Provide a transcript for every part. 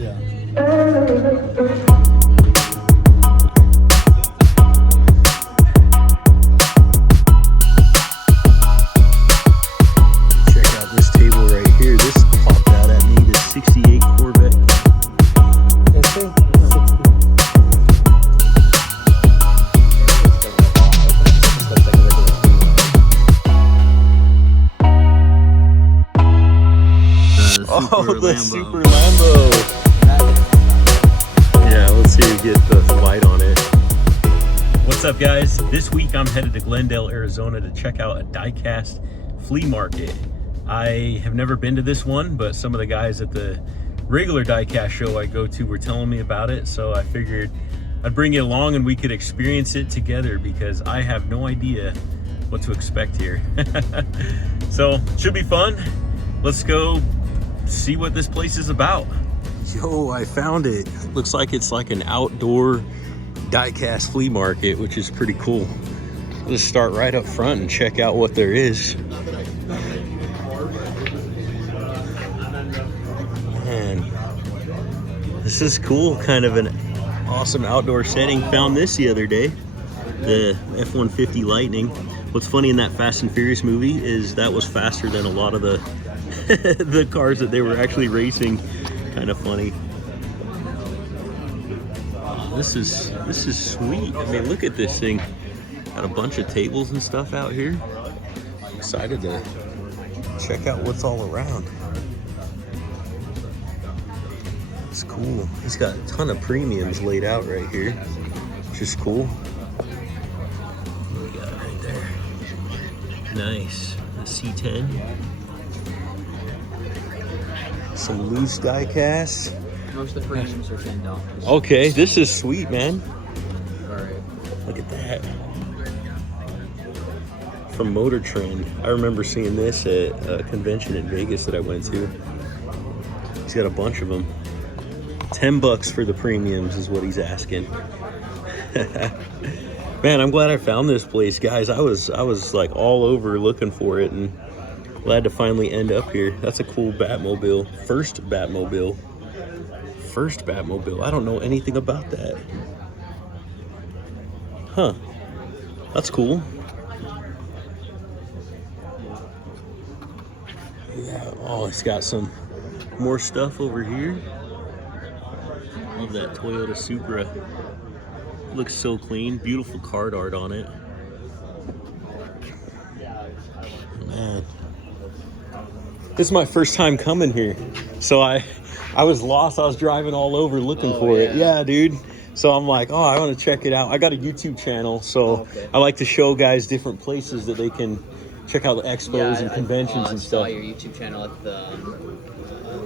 Yeah. Check out this table right here. This popped out at me, the 68 Corvette. Oh, the Super Lambo. Yeah, let's see if we get the light on it. What's up, guys? This week I'm headed to Glendale, Arizona to check out a Diecast flea market. I have never been to this one, but some of the guys at the regular Diecast show I go to were telling me about it, so I figured I'd bring you along and we could experience it together because I have no idea what to expect here. So, should be fun. Let's go see what this place is about. Yo, I found it. Looks like it's like an outdoor Diecast flea market, which is pretty cool. Let's start right up front and check out what there is. Man, this is cool. Kind of an awesome outdoor setting. Found this the other day, the F-150 Lightning. What's funny in that Fast and Furious movie is that was faster than a lot of the the cars that they were actually racing. Kind of funny. This is sweet. I mean, look at this thing. Got a bunch of tables and stuff out here. I'm excited to check out what's all around. It's cool. He's got a ton of premiums laid out right here, which is cool. What we got right there? Nice. The C10. Some loose die casts. Most of the premiums are $10. Okay, this is sweet, man. Alright. Look at that. From Motor Trend. I remember seeing this at a convention in Vegas that I went to. He's got a bunch of them. $10 for the premiums is what he's asking. Man, I'm glad I found this place, guys. I was like all over looking for it and glad to finally end up here. That's a cool Batmobile. First Batmobile. I don't know anything about that. Huh. That's cool. Yeah. Oh, it's got some more stuff over here. Love that Toyota Supra. Looks so clean. Beautiful card art on it. Man. This is my first time coming here. So I was lost. I was driving all over looking for it. Yeah, dude. So I'm like, oh, I want to check it out. I got a YouTube channel, so I like to show guys different places that they can check out the expos and conventions and stuff. I saw your YouTube channel at the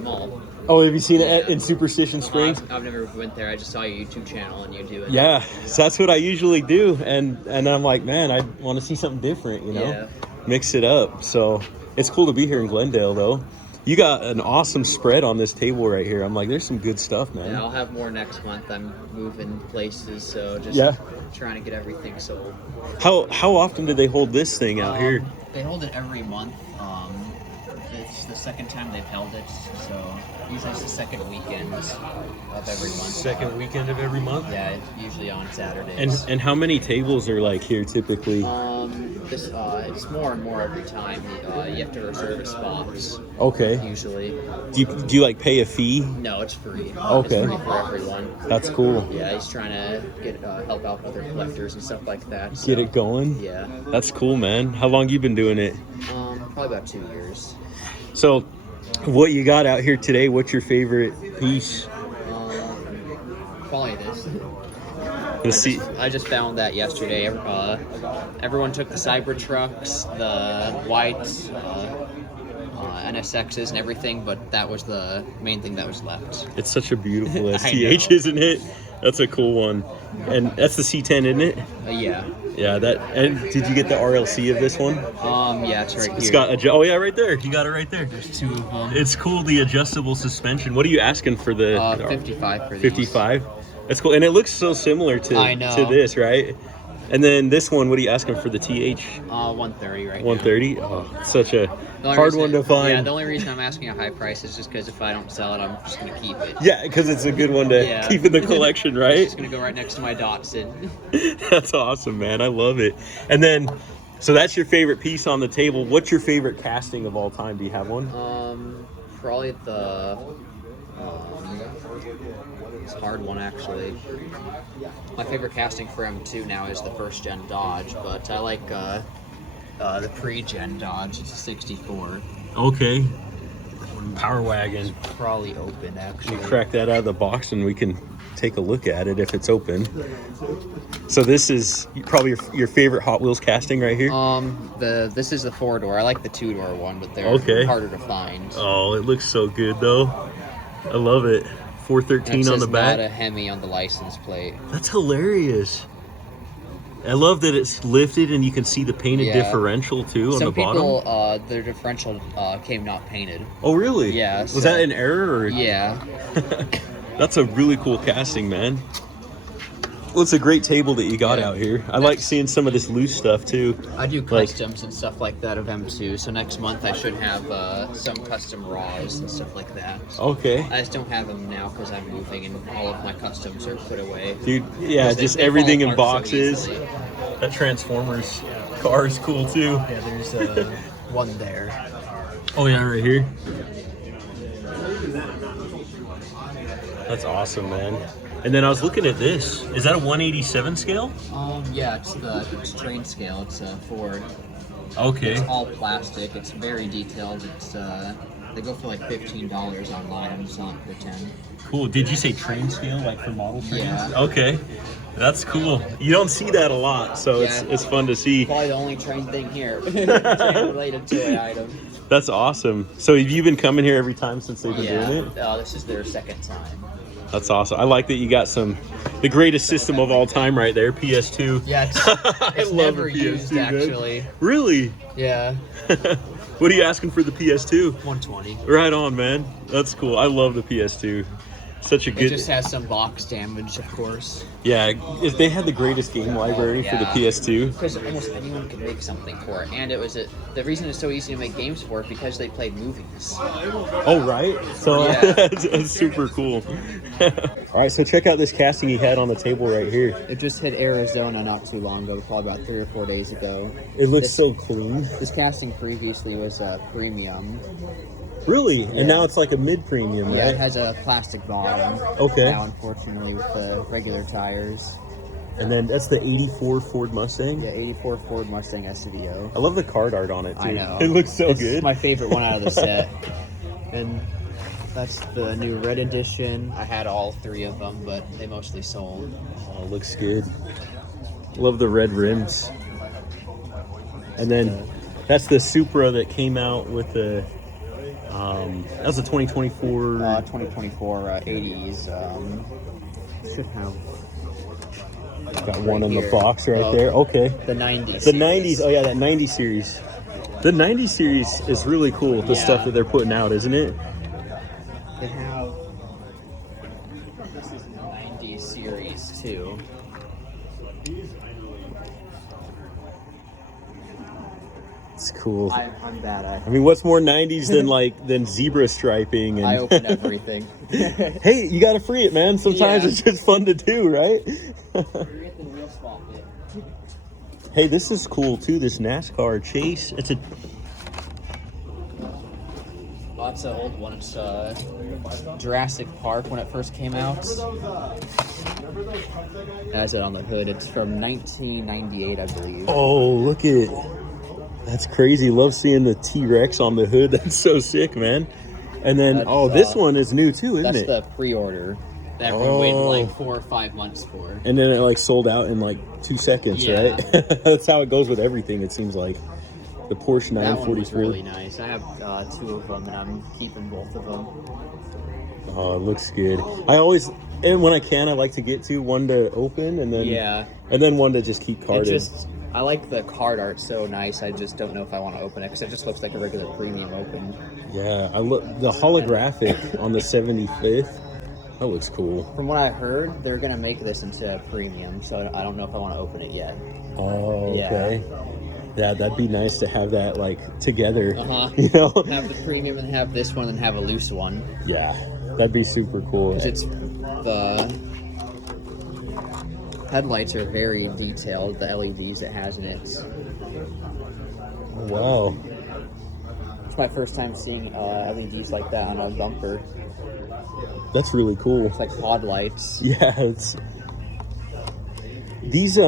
mall. Oh, have you seen it in Superstition Springs? I've never went there. I just saw your YouTube channel and you do it. Yeah, so that's what I usually do. And I'm like, man, I want to see something different, you know? Yeah. Mix it up. So it's cool to be here in Glendale, though. You got an awesome spread on this table right here. I'm like, there's some good stuff, man. Yeah, I'll have more next month. I'm moving places, so just trying to get everything sold. How often do they hold this thing out here? They hold it every month. It's the second time they've held it, so usually it's the second weekend of every month. Second weekend of every month? Yeah, it's usually on Saturdays. And how many tables are like here typically? It's more and more every time. You have to reserve a spot. Okay. Usually. Do you like pay a fee? No, it's free. Okay. It's free for everyone. That's cool. Yeah, he's trying to get help out other collectors and stuff like that. So. Get it going? Yeah. That's cool, man. How long you been doing it? Probably about 2 years. So, what you got out here today? What's your favorite piece? Probably this. I just found that yesterday. Everyone took the Cybertrucks, the white NSXs and everything, but that was the main thing that was left. It's such a beautiful STH, isn't it? That's a cool one. And that's the C10, isn't it? Yeah. Yeah, that. And did you get the RLC of this one? Yeah, it's right here. It's got oh yeah, right there. You got it right there. There's 2 of them. It's cool, the adjustable suspension. What are you asking for the 55 for these. 55? That's cool. And it looks so similar to this, right? And then this one, what are you asking for the TH? 130 right 130? Oh, Hard one to find. Yeah, the only reason I'm asking a high price is just because if I don't sell it, I'm just gonna keep it. Yeah, because it's a good one to keep in the collection, right? It's just gonna go right next to my Datsun. That's awesome, man. I love it. And then, so that's your favorite piece on the table. What's your favorite casting of all time? Do you have one? Probably the. It's a hard one, actually. My favorite casting for M2 now is the first gen Dodge, but I like the pre-gen Dodge. It's a 64. Okay. Power wagon. It's probably open, actually. You crack that out of the box and we can take a look at it if it's open. So this is probably your favorite Hot Wheels casting right here? This is the 4-door. I like the 2-door one, but they're harder to find. Oh, it looks so good though. I love it. 413 on the back. Not a Hemi on the license plate. That's hilarious. I love that it's lifted and you can see the painted differential too on the bottom. Some people, their differential came not painted. Oh, really? Yeah. Was that an error? Or? Yeah. That's a really cool casting, man. Well, it's a great table that you got out here. I like seeing some of this loose stuff too. I do customs and stuff like that of M2, so next month I should have some custom raws and stuff like that. Okay. I just don't have them now because I'm moving and all of my customs are put away. Dude, yeah, just everything in boxes. So that Transformers car is cool too. yeah, there's one there. Oh yeah, right here. That's awesome, man. And then I was looking at this. Is that a 187 scale? Yeah, it's train scale. It's a Ford. Okay. It's all plastic. It's very detailed. It's they go for like $15 online. I'm selling it for 10. Cool. Did you say train scale, like for model trains? Yeah. Okay. That's cool. You don't see that a lot, so it's fun to see. Probably the only train thing here. Train related to an item. That's awesome. So have you been coming here every time since they've been doing it? This is their second time. That's awesome. I like that you got the greatest system of all time right there, PS2. Yeah, it's I love never the PS2, used, man. actually. Really? Yeah. What are you asking for the PS2? 120. Right on, man. That's cool. I love the PS2. Such a good... It just has some box damage, of course. Yeah, if they had the greatest game library for the PS2. Because almost anyone could make something for it. And it was the reason it's so easy to make games for it because they played movies. Oh, right? So that's super cool. All right, so check out this casting he had on the table right here. It just hit Arizona not too long ago, probably about 3 or 4 days ago. It looks so clean. This casting previously was a premium. Really? Yeah. And now it's like a mid-premium, right? Yeah, it has a plastic bottom. Okay. Now, unfortunately, with the regular tires. And then that's the 84 Ford Mustang? Yeah, 84 Ford Mustang SVO. I love the card art on it, too. I know. It looks so it's good. My favorite one out of the set. And that's the new red edition. I had all 3 of them, but they mostly sold. Oh, it looks good. Love the red rims. And then that's the Supra that came out with the... that was a 2024... 2024 80s. Should have... Got one in the box right there. Okay. The 90s. The 90s. Oh, yeah, that 90s series. The 90s series is really cool, the stuff that they're putting out, isn't it? They have... This is the 90s series, too. It's cool. I'm bad at it. I mean, what's more 90s than zebra striping? And I open everything. Hey, you gotta free it, man. Sometimes it's just fun to do, right? Hey, this is cool too. This NASCAR chase. It's a. Oh, it's an old one. It's Jurassic Park when it first came out. It has it on the hood. It's from 1998, I believe. Oh, look at it. That's crazy. Love seeing the T-Rex on the hood. That's so sick, man. And then, this one is new too, isn't it? That's the pre-order that everyone waited like 4 or 5 months for. And then it like sold out in like 2 seconds, right? That's how it goes with everything, it seems like. The Porsche 944. That one was really nice. I have 2 of them, and I'm keeping both of them. Oh, it looks good. And when I can, I like to get one to open, and then one to just keep carded. I like the card art so nice. I just don't know if I want to open it because it just looks like a regular premium open. Yeah, the holographic on the 75th. That looks cool. From what I heard, they're gonna make this into a premium, so I don't know if I want to open it yet. Oh, okay. Yeah, that'd be nice to have that like together. You know, have the premium and have this one and have a loose one. Yeah, that'd be super cool. Because it's the headlights are very detailed. The LEDs it has in it. Wow. It's my first time seeing LEDs like that on a bumper. That's really cool. It's like pod lights. Yeah, it's these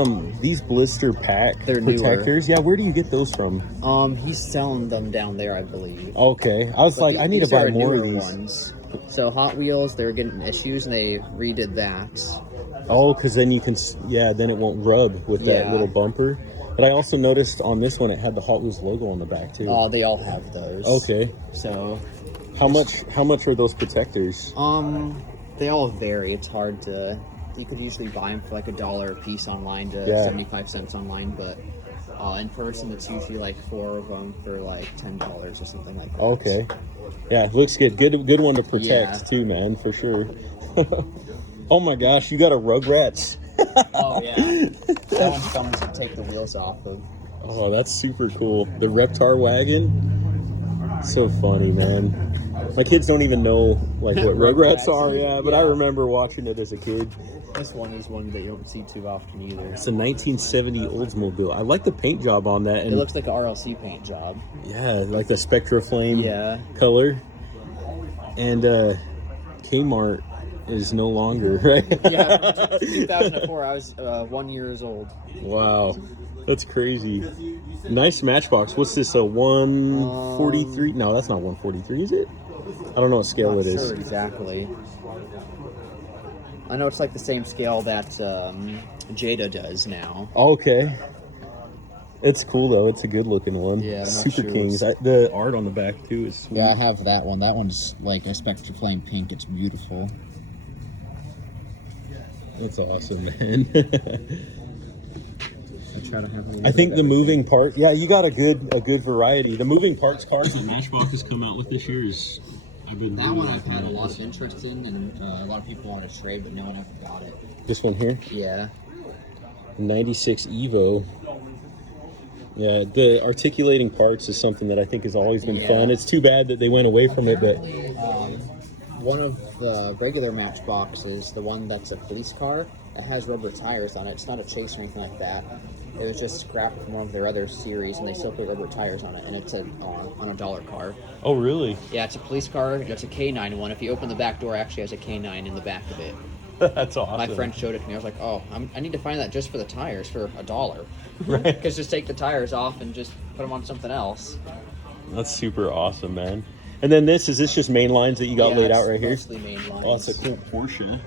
blister pack protectors. Newer. Yeah, where do you get those from? He's selling them down there, I believe. Okay, I was like, I need to buy more of these ones. So Hot Wheels, they were getting issues, and they redid that. Oh, because then you can, yeah, then it won't rub with that little bumper. But I also noticed on this one it had the Hot Wheels logo on the back too. Oh, they all have those. Okay. So, how much are those protectors? They all vary. It's hard to. You could usually buy them for like $1 a piece online to 75 cents online, but in person it's usually like 4 of them for like $10 or something like that. Okay. Yeah, it looks good. Good one to protect too, man, for sure. Oh my gosh, you got a Rugrats. Oh yeah, that one's coming to take the wheels off of. Oh, that's super cool. The Reptar wagon. So funny, man. My kids don't even know like what Rugrats are, but I remember watching it as a kid. This one is one that you don't see too often either. It's a 1970 Oldsmobile. I like the paint job on that. And it looks like an RLC paint job. Yeah, like the Spectra Flame color. And Kmart is no longer, right? Yeah, 2004. I was 1 year old. Wow, that's crazy. Nice Matchbox. What's this? A 143? No, that's not 143, is it? I don't know what scale it is. Sure exactly. I know it's like the same scale that Jada does now. Okay. It's cool though. It's a good looking one. Yeah, Super Kings. The art on the back too is sweet. Yeah, I have that one. That one's like a Spectra Flame pink. It's beautiful. That's awesome, man. I think the moving part. Yeah, you got a good variety. The moving parts cars that Matchbox has come out with this year is. I've had a lot of interest in, and a lot of people want to trade, but no one ever got it. This one here? Yeah. 96 Evo. Yeah, the articulating parts is something that I think has always been fun. It's too bad that they went away from it, but... one of the regular Matchboxes, the one that's a police car, it has rubber tires on it. It's not a chase or anything like that. It was just scrapped from one of their other series, and they still put rubber tires on it, and it's on a dollar car. Oh, really? Yeah, it's a police car, and it's a K9 one. If you open the back door, it actually has a K9 in the back of it. That's awesome. My friend showed it to me. I was like, oh, I need to find that just for the tires for $1. Right. Because just take the tires off and just put them on something else. That's super awesome, man. And then is this just main lines that you got laid out right here? Mostly main lines. Oh, it's a cool Porsche.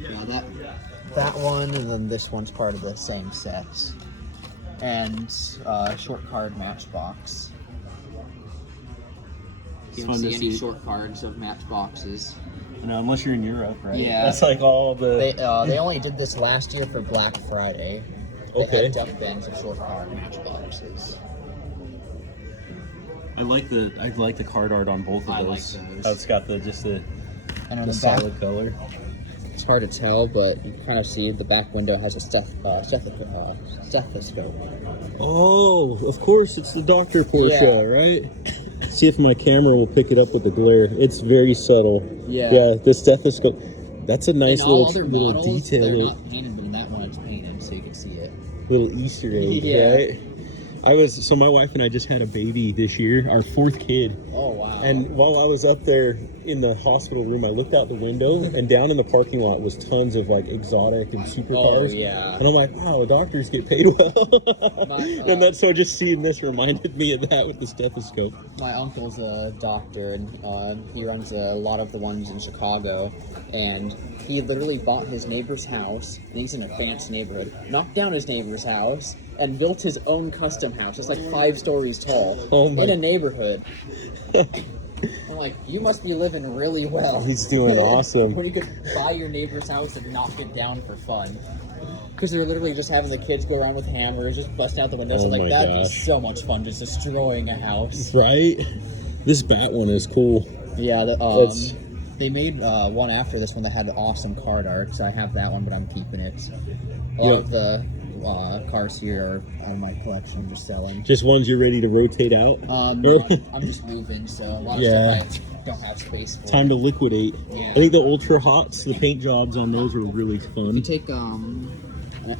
Yeah, that one, and then this one's part of the same set. And short card Matchbox. You don't see any short cards of Matchboxes. No, unless you're in Europe, right? Yeah. That's like all the... They only did this last year for Black Friday. They had duck bands of short card Matchboxes. I like the card art on both of those. I like those. How it's got the And on the solid back, color. it's hard to tell, but you kind of see the back window has a stethoscope. Oh, of course, it's the Dr. Porsche, right? See if my camera will pick it up with the glare. It's very subtle. Yeah, the stethoscope. That's a nice little detail. They're not painted, but in that one it's painted, so you can see it. Little Easter egg, right? My wife and I just had a baby this year, our 4th kid. Oh, wow. And while I was up there in the hospital room, I looked out the window, and down in the parking lot was tons of like exotic and supercars. Oh, yeah. And I'm like, wow, the doctors get paid well. And that's so just seeing this reminded me of that with the stethoscope. My uncle's a doctor, and he runs a lot of the ones in Chicago. And he literally bought his neighbor's house, and he's in a fancy neighborhood, knocked down his neighbor's house, and built his own custom house. It's like 5 stories tall in a neighborhood. I'm like, you must be living really well. He's doing awesome. When you could buy your neighbor's house and knock it down for fun. Because they're literally just having the kids go around with hammers, just busting out the windows. That'd be so much fun, just destroying a house. Right? This bat one is cool. Yeah, they made one after this one that had awesome card art. So I have that one, but I'm keeping it. A lot of the cars here are out of my collection. I'm just selling. Just ones you're ready to rotate out? No, I'm just moving, so a lot of stuff I don't have space for. Time to liquidate. Yeah. I think the Ultra Hots, the paint jobs on those were really fun. If you take an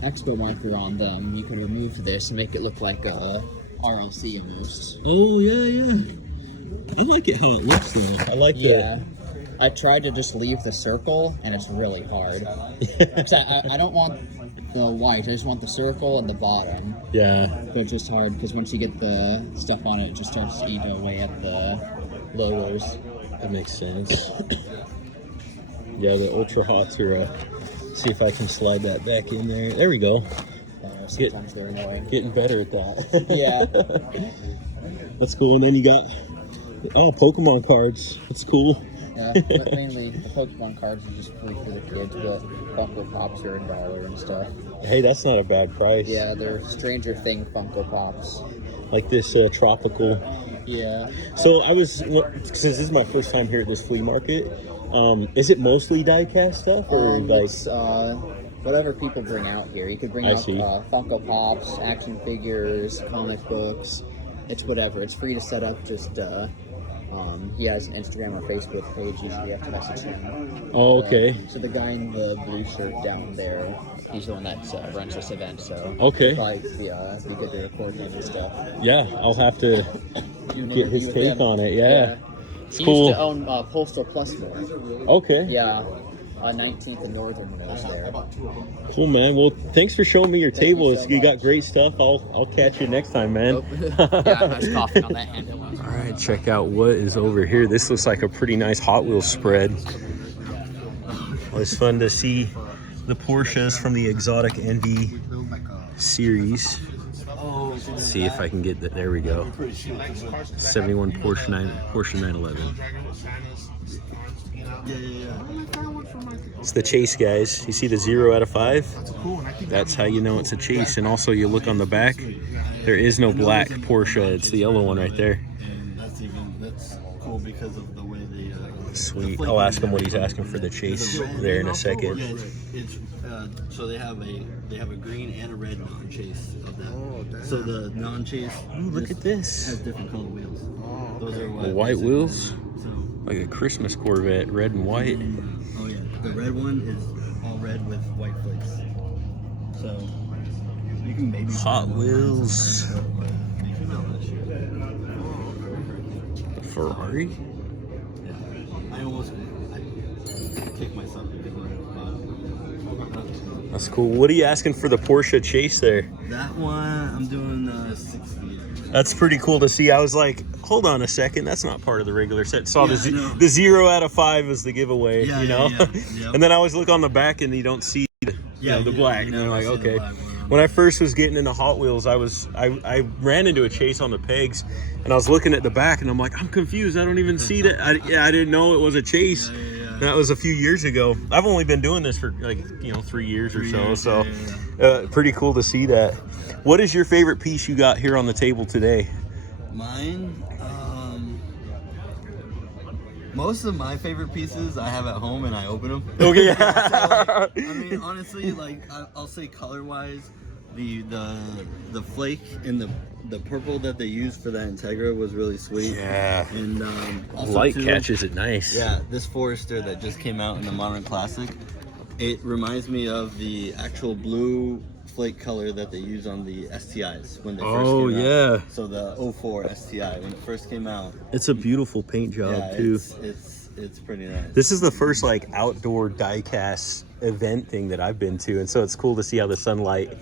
expo marker on them, you can remove this and make it look like a RLC almost. Oh, yeah. I like it how it looks, though. I like that. I tried to just leave the circle, and it's really hard. I don't want the white, I just want the circle and the bottom. Yeah. But it's just hard, because once you get the stuff on it, it just starts to eat away at the logos. That makes sense. Yeah, the Ultra Hots are, see if I can slide that back in there. There we go. Sometimes they're annoying. Getting better at that. Yeah. That's cool. And then you got, Pokemon cards. That's cool. Yeah, but mainly the Pokemon cards are just free for the kids, but Funko Pops are $1 and stuff. Hey, that's not a bad price. Yeah, they're Stranger Thing Funko Pops. Like this tropical. Yeah. So since this is my first time here at this flea market, is it mostly diecast stuff or It's whatever people bring out here. You could bring out Funko Pops, action figures, comic books. It's whatever. It's free to set up. Just he has an Instagram or Facebook page. Usually you have to message him. Oh, okay. So the guy in the blue shirt down there, he's the one that runs this event. So okay, probably be good to record him and stuff. Yeah, I'll have to get his take on it. Yeah. He cool. used to own Postal Plus more. Okay. Yeah. 19th and Northern when I was there. Cool, man. Well, thanks for showing me your table. You so you got much. great stuff. I'll catch you next time, man. Yeah, nice coughing on that handle. All right, check out what is over here. This looks like a pretty nice Hot Wheels spread. Always fun to see the Porsches from the Exotic Envy series. Let's see if I can get that. There we go. 71 Porsche 911. It's the chase, guys. You see the 0 out of 5? That's how you know it's a chase. And also you look on the back, there is no black Porsche. It's the yellow one right there. And that's cool because of the way they Sweet. I'll ask him what he's asking for the chase there in a second. Yeah, it's so they have a green and a red non-chase of that. Oh, damn. So the non-chase Look at this. has different color wheels. Oh, Those are White wheels? So Like a Christmas Corvette, red and white. oh yeah, the red one is all red with white flakes. So you can maybe Hot Wheels. Ferrari? I almost kicked myself because That's cool. What are you asking for the Porsche Chase there? that one I'm doing 60. That's pretty cool to see. I was like, hold on a second, that's not part of the regular set. Saw Yeah, I know. the 0 out of 5 was the giveaway, Yeah, you know? yeah. Yep. And then I always look on the back and you don't see the black. And I'm like, see the okay. black one. When I first was getting into Hot Wheels, I ran into a chase on the pegs and I was looking at the back and I'm like, I'm confused. I don't even see that. I didn't know it was a chase. Yeah. That was a few years ago. I've only been doing this for 3 years or so. Pretty cool to see that. What is your favorite piece you got here on the table today? Mine, most of my favorite pieces I have at home and I open them. Okay. I mean, honestly, like I'll say color-wise, the flake and the purple that they used for that Integra was really sweet. Yeah. And also Light too, catches it nice. Yeah, this Forester that just came out in the Modern Classic, it reminds me of the actual blue flake color that they use on the STIs when they first came out. So the 04 STI when it first came out. It's a beautiful paint job Yeah, too. it's pretty nice. This is the first outdoor diecast event thing that I've been to, and so it's cool to see how the sunlight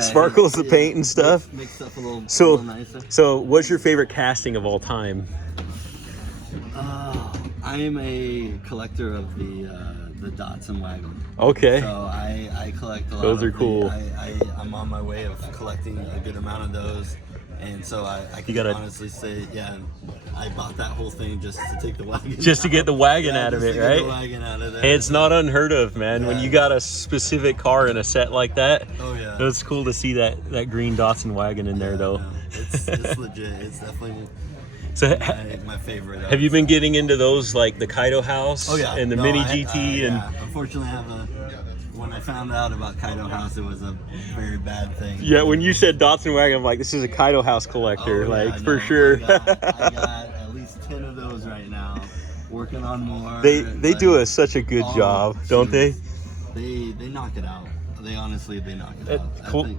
sparkles the paint and stuff. Makes stuff a little nicer. So what's your favorite casting of all time? I am a collector of the Datsun wagon. Okay. So I collect a lot. Those are cool. I'm on my way of collecting a good amount of those, and so I can honestly say, I bought that whole thing just to take the wagon. Just to get the wagon out of just it, to get right? the wagon out of there. Hey, it's not unheard of, man. When you got a specific car in a set like that, it's cool to see that green Datsun wagon in there, though. No, it's legit. It's definitely my favorite. Have you been getting into those like the Kaido House? Oh yeah. And the No, Mini GT and. Unfortunately, I have a when I found out about Kaido House, it was a very bad thing. Yeah, when you said Datsun wagon, I'm like, this is a Kaido House collector, for sure. I got at least 10 of those right now. Working on more. They do such a good job, don't they? They knock it out. They honestly knock it out.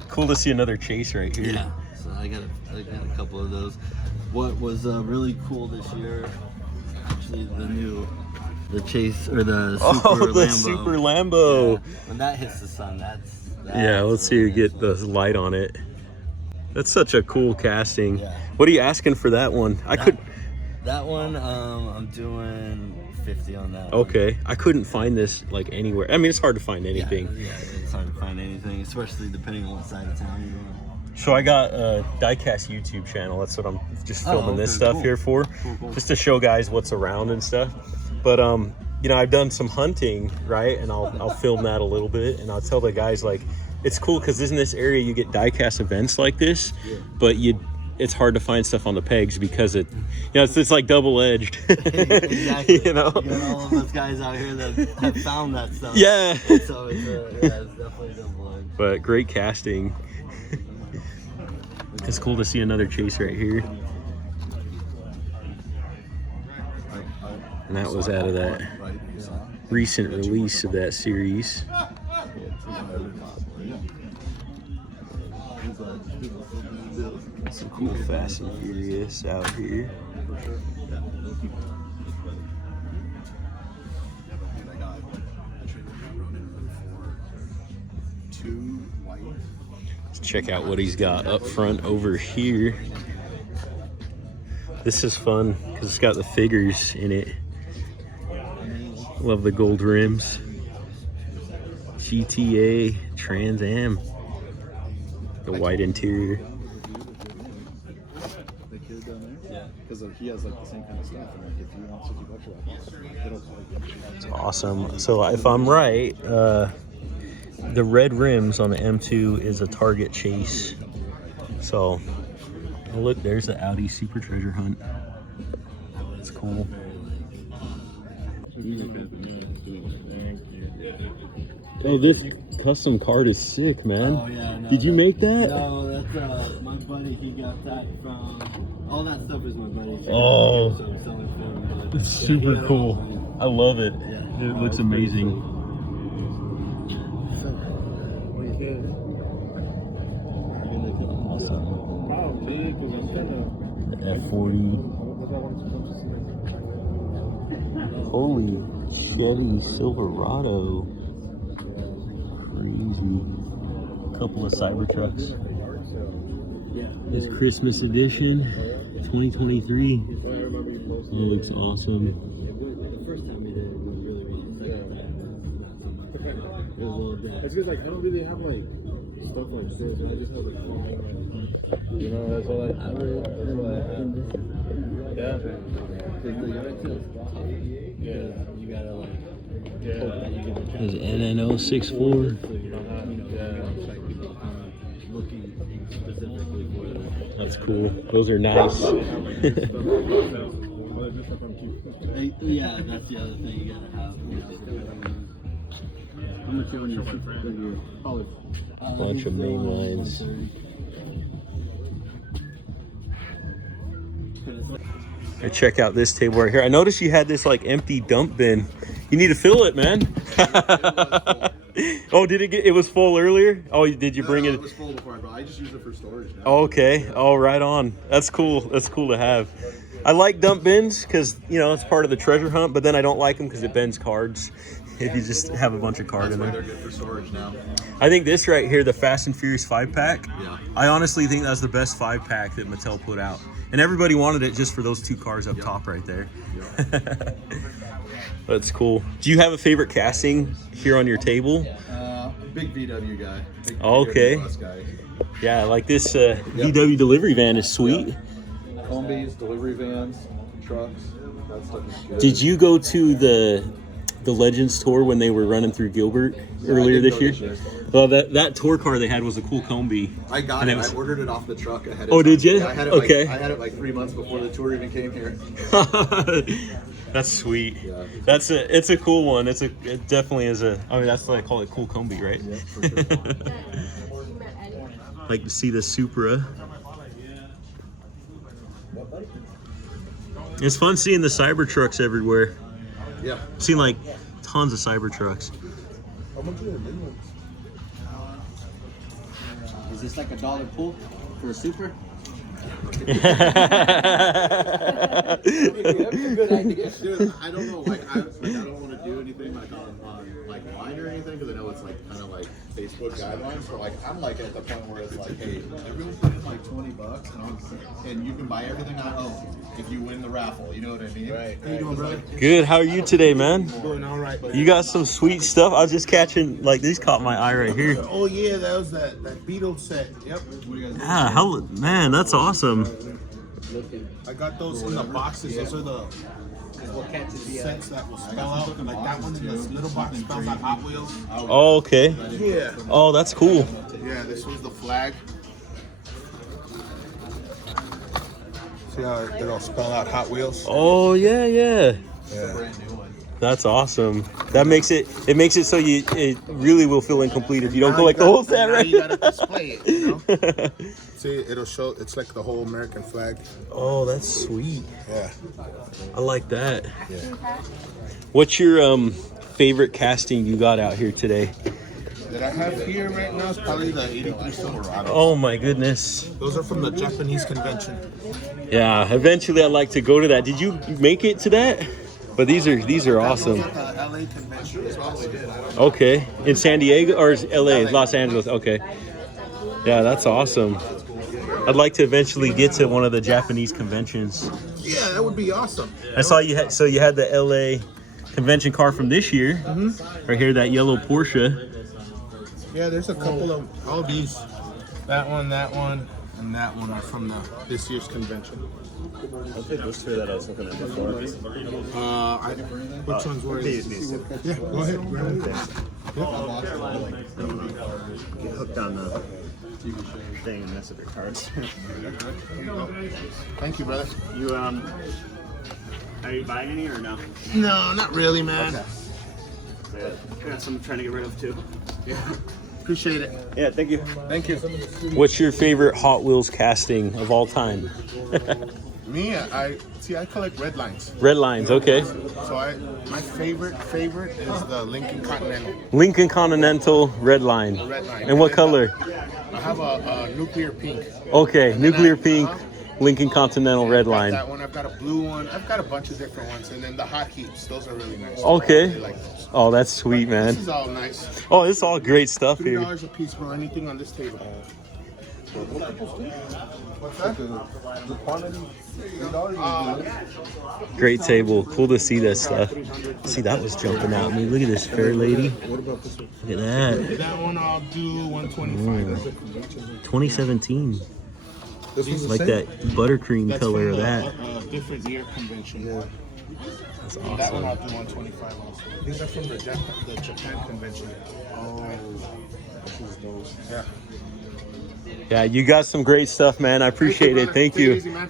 Cool to see another chase right here. Yeah. So I got a couple of those. What was really cool this year, actually, the chase or the super Lambo. Super Lambo. Yeah. When that hits the sun, that's yeah. Let's see you get the light on it. That's such a cool casting. Yeah. What are you asking for that one? That one, I'm doing 50 on that. Okay, one. I couldn't find this like anywhere. I mean, it's hard to find anything. Yeah, it's hard to find anything, especially depending on what side of town you're on. So I got a Diecast YouTube channel. That's what I'm just filming this stuff here for, just to show guys what's around and stuff. But you know, I've done some hunting, right? And I'll film that a little bit, and I'll tell the guys like, it's cool because in this area you get diecast events like this, but it's hard to find stuff on the pegs because it's like double-edged. Exactly. You know, you got all of those guys out here that have found that stuff. Yeah. So it's definitely double-edged. But great casting. It's cool to see another chase right here. And that was out of that recent release of that series. Some cool Fast and Furious out here. Let's check out what he's got up front over here. This is fun because it's got the figures in it. Love the gold rims. GTA Trans Am. The white interior. Because he has like the same kind of stuff, and like if you want $60 it'll It's awesome. So if I'm right, the red rims on the M2 is a Target chase. So oh, look, there's the Audi Super Treasure Hunt. That's cool. Oh, this custom card is sick, man. Oh, yeah, no, did you make that? No, that's my buddy. He got that from. All that stuff is my buddy. Oh, so I'm selling for him, but it's super cool. I love it. Yeah. It looks amazing. Awesome. The F40. Holy Chevy Silverado. Crazy. Couple of Cybertrucks. This Christmas edition, 2023. It looks awesome. It's because like I don't really have like stuff like this. I just have like you know that's all I have. Yeah. You gotta like. Yeah. There's NN064. Looking specifically for them. That's cool. Those are nice. Yeah, that's the other thing you gotta have. How much you on your Bunch of mainlines. Hey, check out this table right here. I noticed you had this like empty dump bin. You need to fill it, man. Oh, did it was full earlier? Oh, did you bring it? It was full before I brought. I just use it for storage now. Okay. Oh, right on. That's cool. That's cool to have. I like dump bins because, you know, it's part of the treasure hunt, but then I don't like them because it bends cards. If you just have a bunch of cards in there. They're good for storage now. I think this right here, the Fast and Furious 5-pack, Yeah. I honestly think that's the best 5-pack that Mattel put out. And everybody wanted it just for those two cars up top right there. That's cool. Do you have a favorite casting here on your table? Big VW guy. Big Okay. VW bus guy. Yeah, like this VW delivery van is sweet. Combis, delivery vans, trucks, that stuff is good. Did you go to the Legends tour when they were running through Gilbert earlier this year? Well, that tour car they had was a cool combi. I got it. I ordered it off the truck ahead of Oh, time. did you? Yeah, I had it Okay. I had it like 3 months before the tour even came here. That's sweet. It's a cool one. It definitely is a. I mean, that's what I call it, cool combi, right? Yeah, for sure. Like to see the Supra. It's fun seeing the Cybertrucks everywhere. Yeah. I've seen like tons of Cybertrucks. How much are the new ones? Is this like $1 pool for a Supra? That'd be a good idea. Dude, I don't know. Like I don't want to do anything like on like line or anything because I know it's like kind of like Facebook guidelines. So like I'm like at the point where it's like, hey, everyone's putting like $20 and you can buy everything I own if you win the raffle. You know what I mean? Right. How you doing, brother? Good. How are you today, man? Doing all right. You got some sweet stuff. I was just catching, like, these caught my eye right here. Oh yeah, that was that Beetle set. Yep. Ah, man, that's awesome. I got those in the boxes. Those are the sets that will spell out. Like that one in this little box spells out Hot Wheels. Oh, okay. Yeah. Oh, that's cool. Yeah, this one's the flag. See how they all spell out Hot Wheels? Oh, yeah. Yeah. That's awesome. That makes it so it really will feel incomplete if you don't collect the whole set, right? You gotta display it, you know? See, it'll show, it's like the whole American flag. Oh, that's sweet. Yeah. I like that. Yeah. What's your favorite casting you got out here today? That I have here right now is probably the 83 Silverado. Oh my goodness. Those are from the Japanese convention. Yeah, eventually I'd like to go to that. Did you make it to that? But these are awesome. At the LA convention as well. Okay. In San Diego or is LA? Los Angeles. Okay. Yeah, that's awesome. I'd like to eventually get to one of the Japanese conventions. Yeah, that would be awesome. I saw you had the LA convention car from this year. Right here, that yellow Porsche. Yeah, there's a couple of all these. That one, and that one are from this year's convention. I'll take those two that I was looking at before. Which ones were these? Yeah, go ahead. Grab them. Get hooked on the thing and mess up your cards. Thank you, brother. You are you buying any or no? No, not really, man. Okay. I got some I'm trying to get rid of too. Yeah. Appreciate it. Yeah, thank you. Thank you. What's your favorite Hot Wheels casting of all time? Me, I collect red lines. Red lines, okay. So my favorite is the Lincoln Continental. Lincoln Continental red line. The red line. And what color? I have a nuclear pink. Okay, nuclear pink, Lincoln Continental red line. That one. I've got a blue one. I've got a bunch of different ones, and then the hot heaps. Those are really nice. Okay. I really like those. Oh, that's sweet, man. This is all nice. Oh, it's all great stuff here. $3 a piece, bro. Anything on this table. What's that? The quantity. Great table. Cool to see this stuff. See, that was jumping out at me. Look at this fair lady. What about this one? Look at that. That one I'll do 125. 2017. This one's the Like same? that buttercream That's color of from that. Different year convention. Yeah. That's That one awesome. I'll do 125 also. These are from the Japan convention. Oh, this is those. Yeah. Yeah, you got some great stuff, man. I appreciate it. Thank you. Easy, man.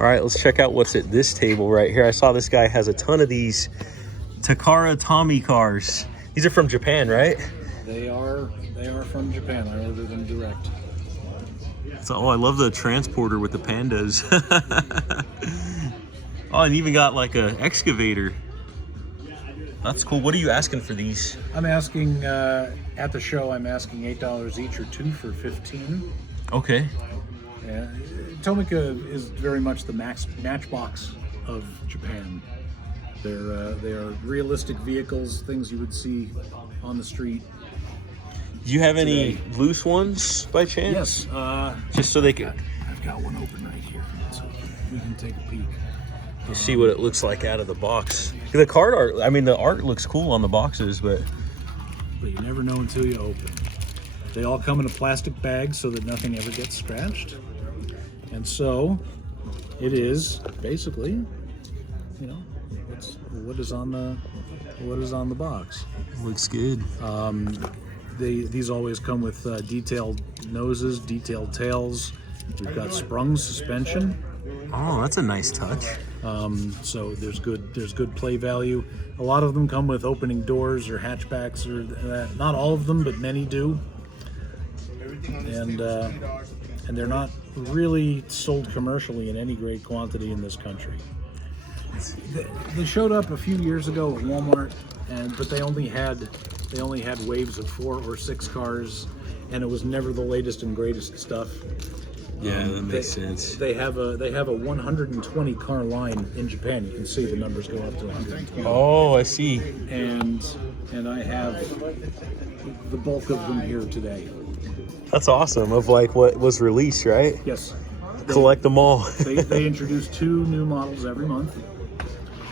All right, let's check out what's at this table right here. I saw this guy has a ton of these Takara Tommy cars. These are from Japan, right? They are from Japan. I ordered them direct. So, oh, I love the transporter with the pandas. Oh, and even got like a excavator. That's cool. What are you asking for these? I'm asking at the show. I'm asking $8 each or two for $15. Okay. Yeah, Tomica is very much the Matchbox of Japan. They are realistic vehicles, things you would see on the street. Do you have any loose ones by chance? Yes. Just so they can I've got one open right here, so we can take a peek. see what it looks like out of the box. The card art, I mean, the art looks cool on the boxes, but But you never know until you open. They all come in a plastic bag so that nothing ever gets scratched. And so it is basically, you know, what is on the box. looks good. These always come with detailed noses, detailed tails. We've got sprung suspension. Oh, that's a nice touch. So there's good play value. A lot of them come with opening doors or hatchbacks or that. Not all of them, but many do. And they're not really sold commercially in any great quantity in this country. They showed up a few years ago at Walmart, but they only had waves of 4 or 6 cars, and it was never the latest and greatest stuff. Yeah, that makes sense. They have a 120 car line in Japan. You can see the numbers go up to 120. Oh, I see. And I have the bulk of them here today. That's awesome. Of like what was released, right? Yes. Collect them all. They introduce 2 new models every month.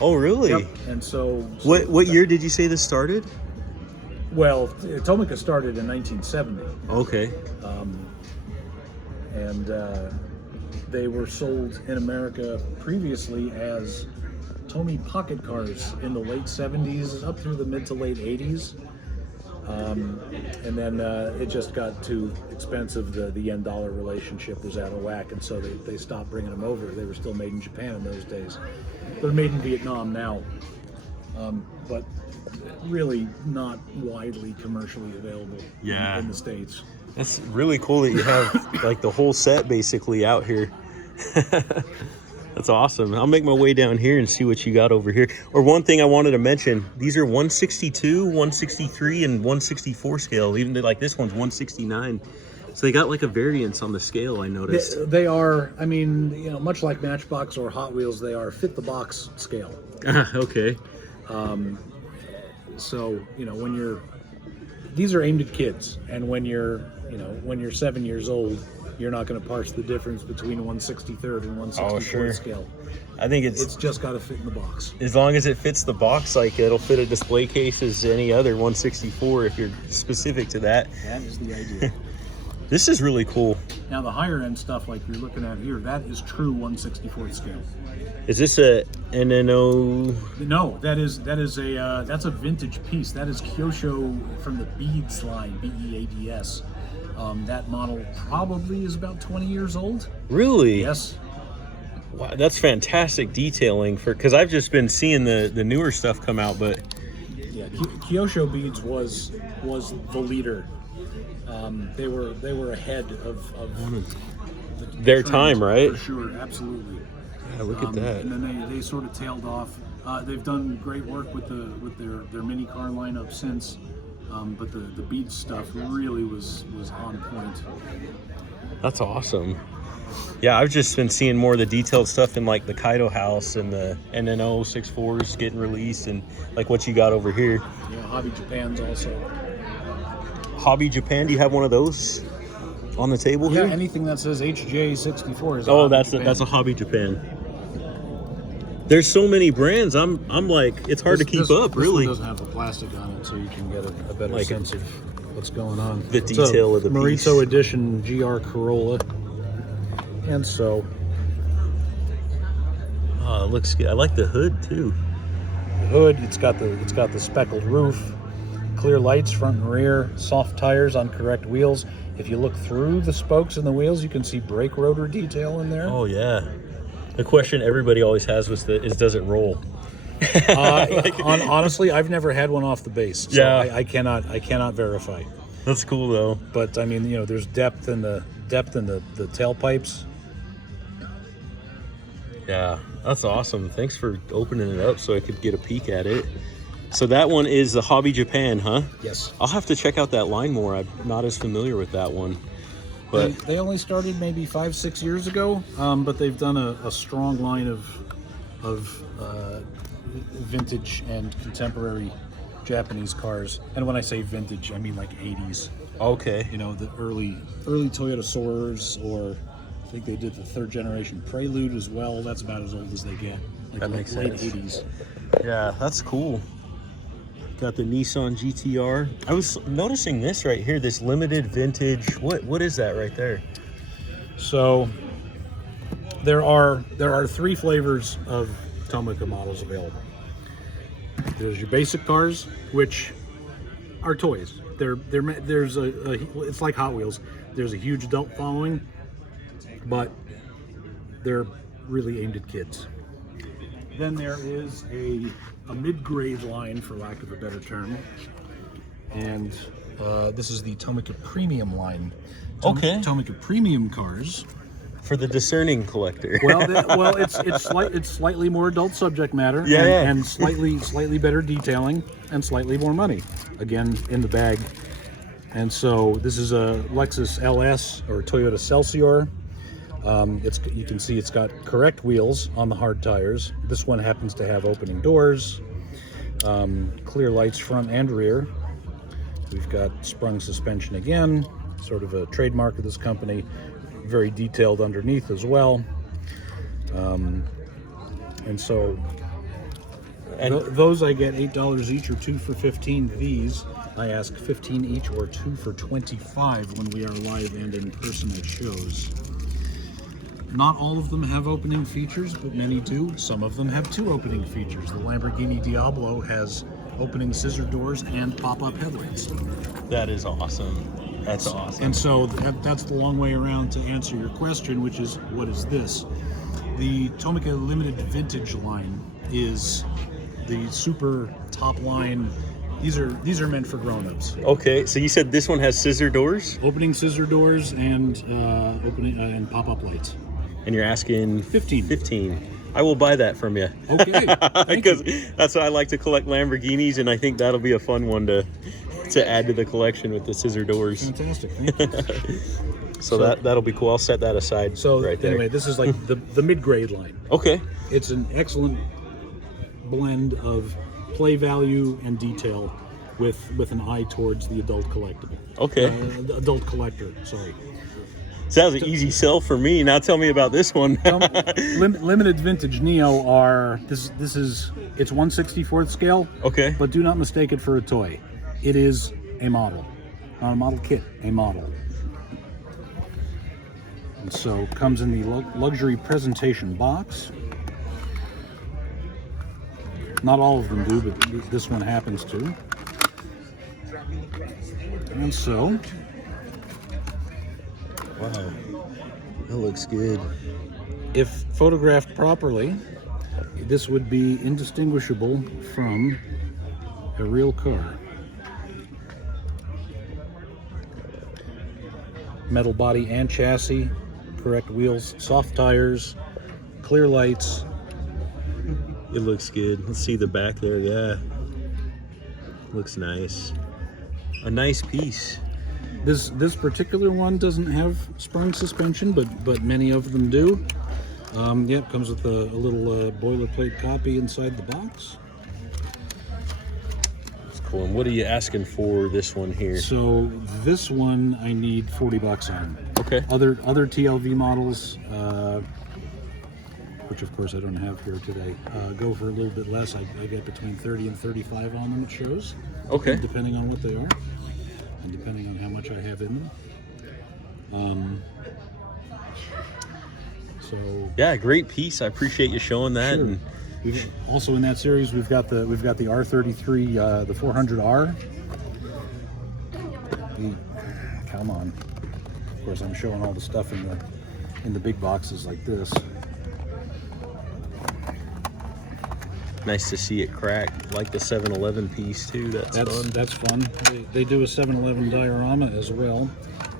Oh, really? Yep. And so What year did you say this started? Well, Tomica started in 1970. Okay. And they were sold in America previously as Tomy pocket cars in the late 70s up through the mid to late 80s. And then it just got too expensive. The yen-dollar relationship was out of whack, and so they stopped bringing them over. They were still made in Japan in those days. They're made in Vietnam now, but really not widely commercially available in the States. That's really cool that you have like the whole set basically out here. That's awesome. I'll make my way down here and see what you got over here. Or one thing I wanted to mention, these are 162, 163, and 164 scale. Even like this one's 169. So they got like a variance on the scale, I noticed. They are, I mean, much like Matchbox or Hot Wheels, they are fit the box scale. Okay. So, these are aimed at kids, and when you're 7 years old, you're not going to parse the difference between 163rd and 164th scale. I think it's just got to fit in the box. As long as it fits the box, like it'll fit a display case as any other 164 if you're specific to that. That is the idea. This is really cool. Now the higher end stuff like you're looking at here, that is true 164th scale. Is this a NNO? No, that's a vintage piece. That is Kyosho from the Beads line, BEADS. That model probably is about 20 years old. Really? Yes. Wow, that's fantastic detailing because I've just been seeing the newer stuff come out, but yeah, Kyosho Beads was the leader. They were ahead of their time, right? For sure, absolutely. Yeah, look at that. And then they sort of tailed off. They've done great work with their mini car lineup since. But the Beads stuff really was on point. That's awesome. Yeah, I've just been seeing more of the detailed stuff in like the Kaido house and the NNO 64s getting released and like what you got over here. Yeah, Hobby Japan's also. Hobby Japan, do you have one of those on the table here? Yeah, anything that says HJ64 is that's a Hobby Japan. There's so many brands. I'm like, it's hard to keep up, really. This one doesn't have the plastic on it, so you can get a better sense of what's going on. The detail of the piece. Morito Edition GR Corolla. And so. Oh, it looks good. I like the hood too. The hood, it's got the speckled roof, clear lights front and rear, soft tires on correct wheels. If you look through the spokes and the wheels, you can see brake rotor detail in there. Oh yeah. The question everybody always has is does it roll? Honestly, I've never had one off the base, so yeah. I cannot verify. That's cool though. But I mean, there's depth in the tailpipes. Yeah, that's awesome. Thanks for opening it up so I could get a peek at it. So that one is the Hobby Japan, huh? Yes. I'll have to check out that line more. I'm not as familiar with that one. But they only started maybe 5-6 years ago, but they've done a strong line of vintage and contemporary Japanese cars. And when I say vintage, I mean like 80s. Okay. The early Toyota Soarers, or I think they did the 3rd generation Prelude as well. That's about as old as they get. Like that makes late sense. 80s. Yeah, that's cool. Got the Nissan GTR. I was noticing this right here, this limited vintage. What is that right there? So there are 3 flavors of Tomica models available. There's your basic cars, which are toys. There's it's like Hot Wheels. There's a huge adult following, but they're really aimed at kids. Then there is a mid-grade line, for lack of a better term, and this is the Tomica Premium line. Okay. Tomica Premium cars. For the discerning collector. Well, it's slightly more adult subject matter, and slightly better detailing, and slightly more money. Again, in the bag. And so this is a Lexus LS or Toyota Celsior. You can see it's got correct wheels on the hard tires. This one happens to have opening doors, clear lights front and rear. We've got sprung suspension again, sort of a trademark of this company. Very detailed underneath as well. And so those I get $8 each or 2 for $15. These I ask 15 each or 2 for $25 when we are live and in person at shows. Not all of them have opening features, but many do. Some of them have 2 opening features. The Lamborghini Diablo has opening scissor doors and pop-up headlights. That is awesome. That's awesome. And so that's the long way around to answer your question, which is, what is this? The Tomica Limited Vintage line is the super top line. These are meant for grown-ups. Okay, so you said this one has scissor doors? Opening scissor doors and opening and pop-up lights. And you're asking 15. I will buy that from you. Okay. Because that's why I like to collect Lamborghinis, and I think that'll be a fun one to add to the collection with the scissor doors. Fantastic. Thank you. So that'll be cool. I'll set that aside. So right there. Anyway, this is like the mid-grade line. Okay. It's an excellent blend of play value and detail with an eye towards the adult collectible. Okay. The adult collector, sorry. Sounds an easy sell for me. Now tell me about this one. Limited Vintage Neo are, it's 1/64th scale. Okay. But do not mistake it for a toy. It is a model. Not a model kit, a model. And so comes in the luxury presentation box. Not all of them do, but this one happens to. And so, Wow, that looks good. if photographed properly, this would be indistinguishable from a real car. Metal body and chassis, correct wheels, soft tires, clear lights. It looks good. Let's see the back there. Yeah, looks nice. A nice piece. This particular one doesn't have sprung suspension, but many of them do. It comes with a little boilerplate copy inside the box. That's cool. And what are you asking for this one here? So this one I need $40 on. Okay. Other TLV models, which of course I don't have here today, go for a little bit less. I get between 30 and 35 on them at shows. Okay. Depending on what they are, and depending on how much I have in them. So yeah, great piece. I appreciate you showing that. sure. And We've also in that series we've got the R33, the 400R. Come on. Of course, I'm showing all the stuff in the big boxes like this. nice to see it crack. Like the 7-Eleven piece too. That's fun. That's fun. They do a 7-Eleven diorama as well,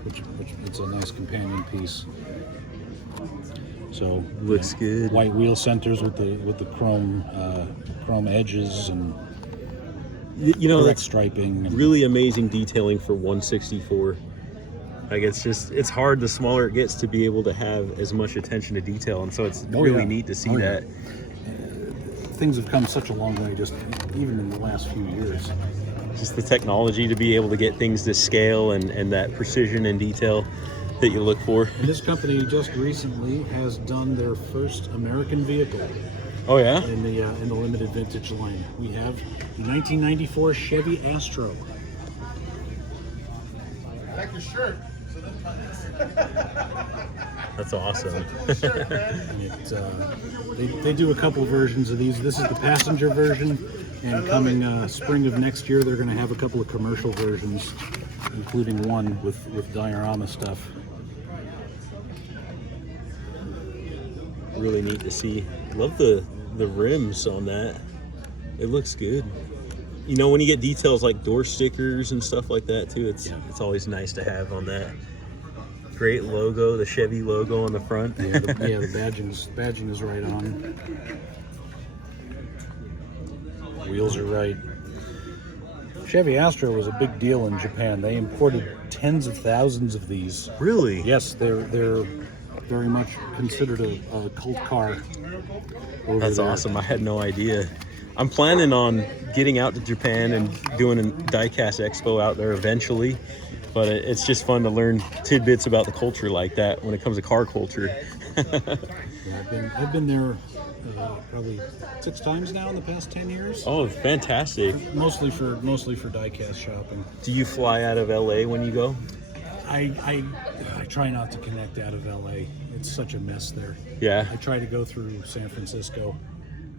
which it's a nice companion piece. So Looks good. White wheel centers with the chrome edges and correct striping. Really amazing detailing for 164. Like it's hard the smaller it gets to be able to have as much attention to detail, and so it's really neat to see that. Things have come such a long way, just even in the last few years. Just the technology to be able to get things to scale and that precision and detail that you look for. And this company just recently has done their first American vehicle. Oh yeah? In the limited vintage line, we have the 1994 Chevy Astro. I like your shirt. That's awesome. They do a couple versions of these. This is the passenger version, and coming spring of next year, they're going to have a couple of commercial versions, including one with diorama stuff. Really neat to see. Love the the rims on that. It looks good. You know, when you get details like door stickers and stuff like that too, it's always nice to have on that. Great logo, the Chevy logo on the front. Yeah, the badging is right on. Wheels are right. Chevy Astra was a big deal in Japan. They imported tens of thousands of these. Really? Yes, they're very much considered a cult car. That's awesome. I had no idea. I'm planning on getting out to Japan and doing a Diecast Expo out there eventually. But it's just fun to learn tidbits about the culture like that when it comes to car culture. Yeah, I've been there probably 6 times now in the past 10 years. Oh, fantastic! Mostly for diecast shopping. Do you fly out of LA when you go? I try not to connect out of LA. It's such a mess there. Yeah. I try to go through San Francisco.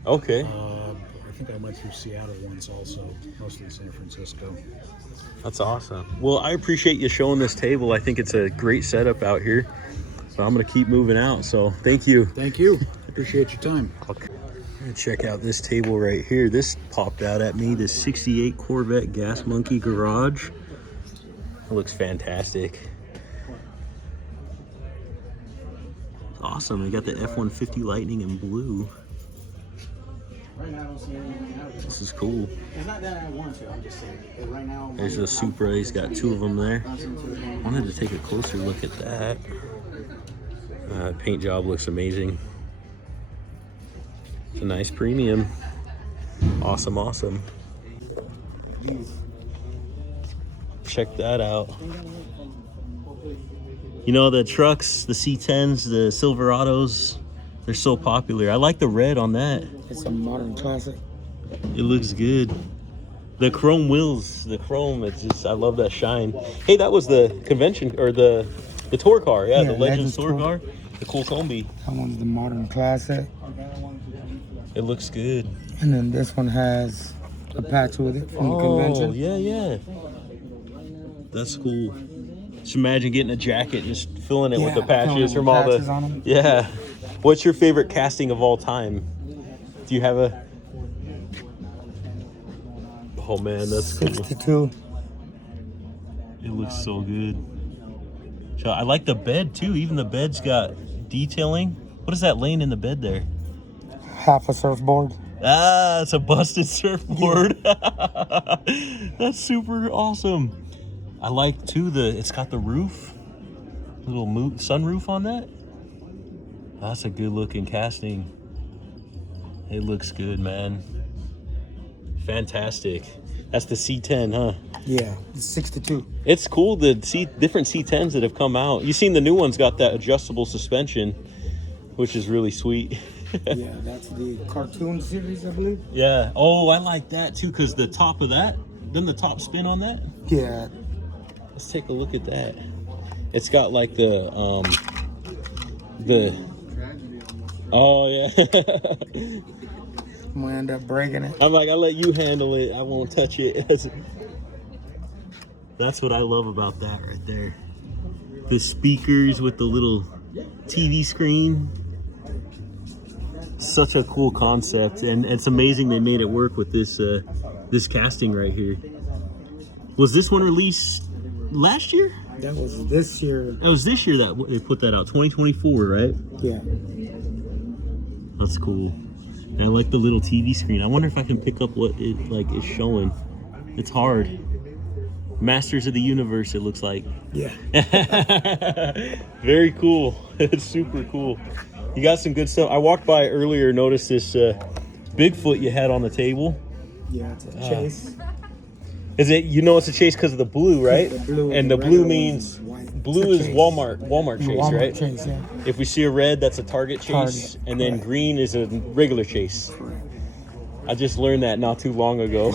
Okay. I think I went through Seattle once also, mostly San Francisco. That's awesome. Well, I appreciate you showing this table. I think it's a great setup out here. So I'm going to keep moving out. So thank you. Thank you. Appreciate your time. Okay. I'm going to check out this table right here. This popped out at me, this 68 Corvette Gas Monkey Garage. It looks fantastic. Awesome. We got the F-150 Lightning in blue. Right now, I don't see anything out. This is cool. It's not that I want to, I'm just saying. Right now, There's a Supra. He's got 2 of them there. I wanted to take a closer look at that. Paint job looks amazing. It's a nice premium. Awesome, awesome. Check that out. You know, the trucks, the C10s, the Silverados, they're so popular. I like the red on that. it's a modern classic. It looks good. The chrome wheels, the chrome, it's just, I love that shine. Hey, that was the convention, or the tour car, yeah, the Legends tour car. The cool combi. That one's the modern classic. It looks good. And then this one has a patch with it from the convention. Yeah. That's cool. Just imagine getting a jacket, just filling it with the patches from all the. On them. Yeah. What's your favorite casting of all time? Do you have a? Oh man, that's cool. 62. It looks so good. So I like the bed too. Even the bed's got detailing. What is that laying in the bed there? Half a surfboard. Ah, it's a busted surfboard. That's super awesome. I like too it's got the roof, little sunroof on that. That's a good looking casting. It looks good, man. Fantastic. That's the C10, huh? Yeah, it's 62. It's cool, the different C10s that have come out. You've seen the new one's got that adjustable suspension, which is really sweet. Yeah, that's the cartoon series, I believe. Yeah. Oh, I like that too, because the top of that, doesn't the top spin on that? Yeah. Let's take a look at that. It's got like the oh yeah. I'm gonna end up breaking it. I'm like, I'll let you handle it. I won't touch it. That's what I love about that right there. The speakers with the little TV screen. Such a cool concept, and it's amazing they made it work with this this casting right here. Was this one released last year? That was this year. That was this year that they put that out, 2024, right? Yeah. That's cool. And I like the little TV screen. I wonder if I can pick up what it is showing. It's hard. Masters of the Universe, it looks like. Yeah. Very cool. It's super cool. You got some good stuff. I walked by earlier, noticed this Bigfoot you had on the table. Yeah, it's a chase. Is it? You know it's a chase because of the blue, right? The blue, and the blue means blue is chase. Walmart chase, Walmart right? Chase, yeah. If we see a red, that's a Target chase, and then correct. green is a regular chase. Correct. I just learned that not too long ago.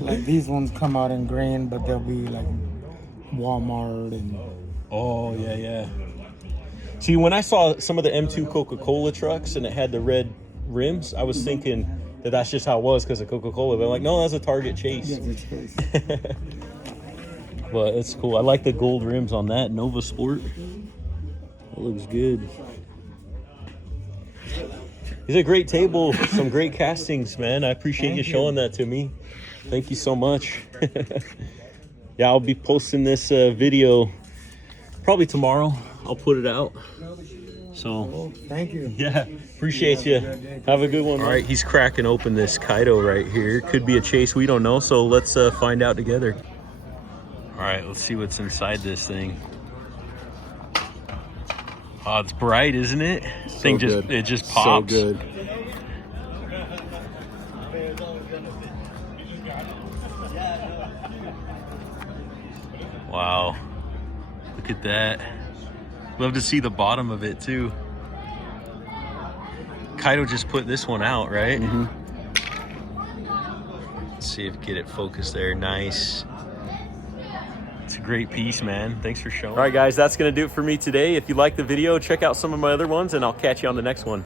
Like these ones come out in green, but they'll be like Walmart and. Oh yeah. See, when I saw some of the M2 Coca-Cola trucks and it had the red rims, I was thinking that that's just how it was because of Coca-Cola. But I'm like, no, that's a Target chase. Yeah, the chase. But it's cool. I like the gold rims on that Nova Sport. It looks good. It's a great table, some great castings, man. I appreciate you showing that to me. Thank you so much. Yeah, I'll be posting this video probably tomorrow. I'll put it out. So Thank you. yeah, appreciate you. Have a good one. All right, he's cracking open this Kaido right here. Could be a chase, we don't know. So let's find out together. All right, let's see what's inside this thing. Oh, it's bright, isn't it? Thing just it just pops. So good. Wow, look at that. Love to see the bottom of it too. Kaido just put this one out, right? Mm-hmm. Let's see if get it focused there. Nice. It's a great piece, man. Thanks for showing. All right, guys, that's gonna do it for me today. If you like the video, check out some of my other ones, and I'll catch you on the next one.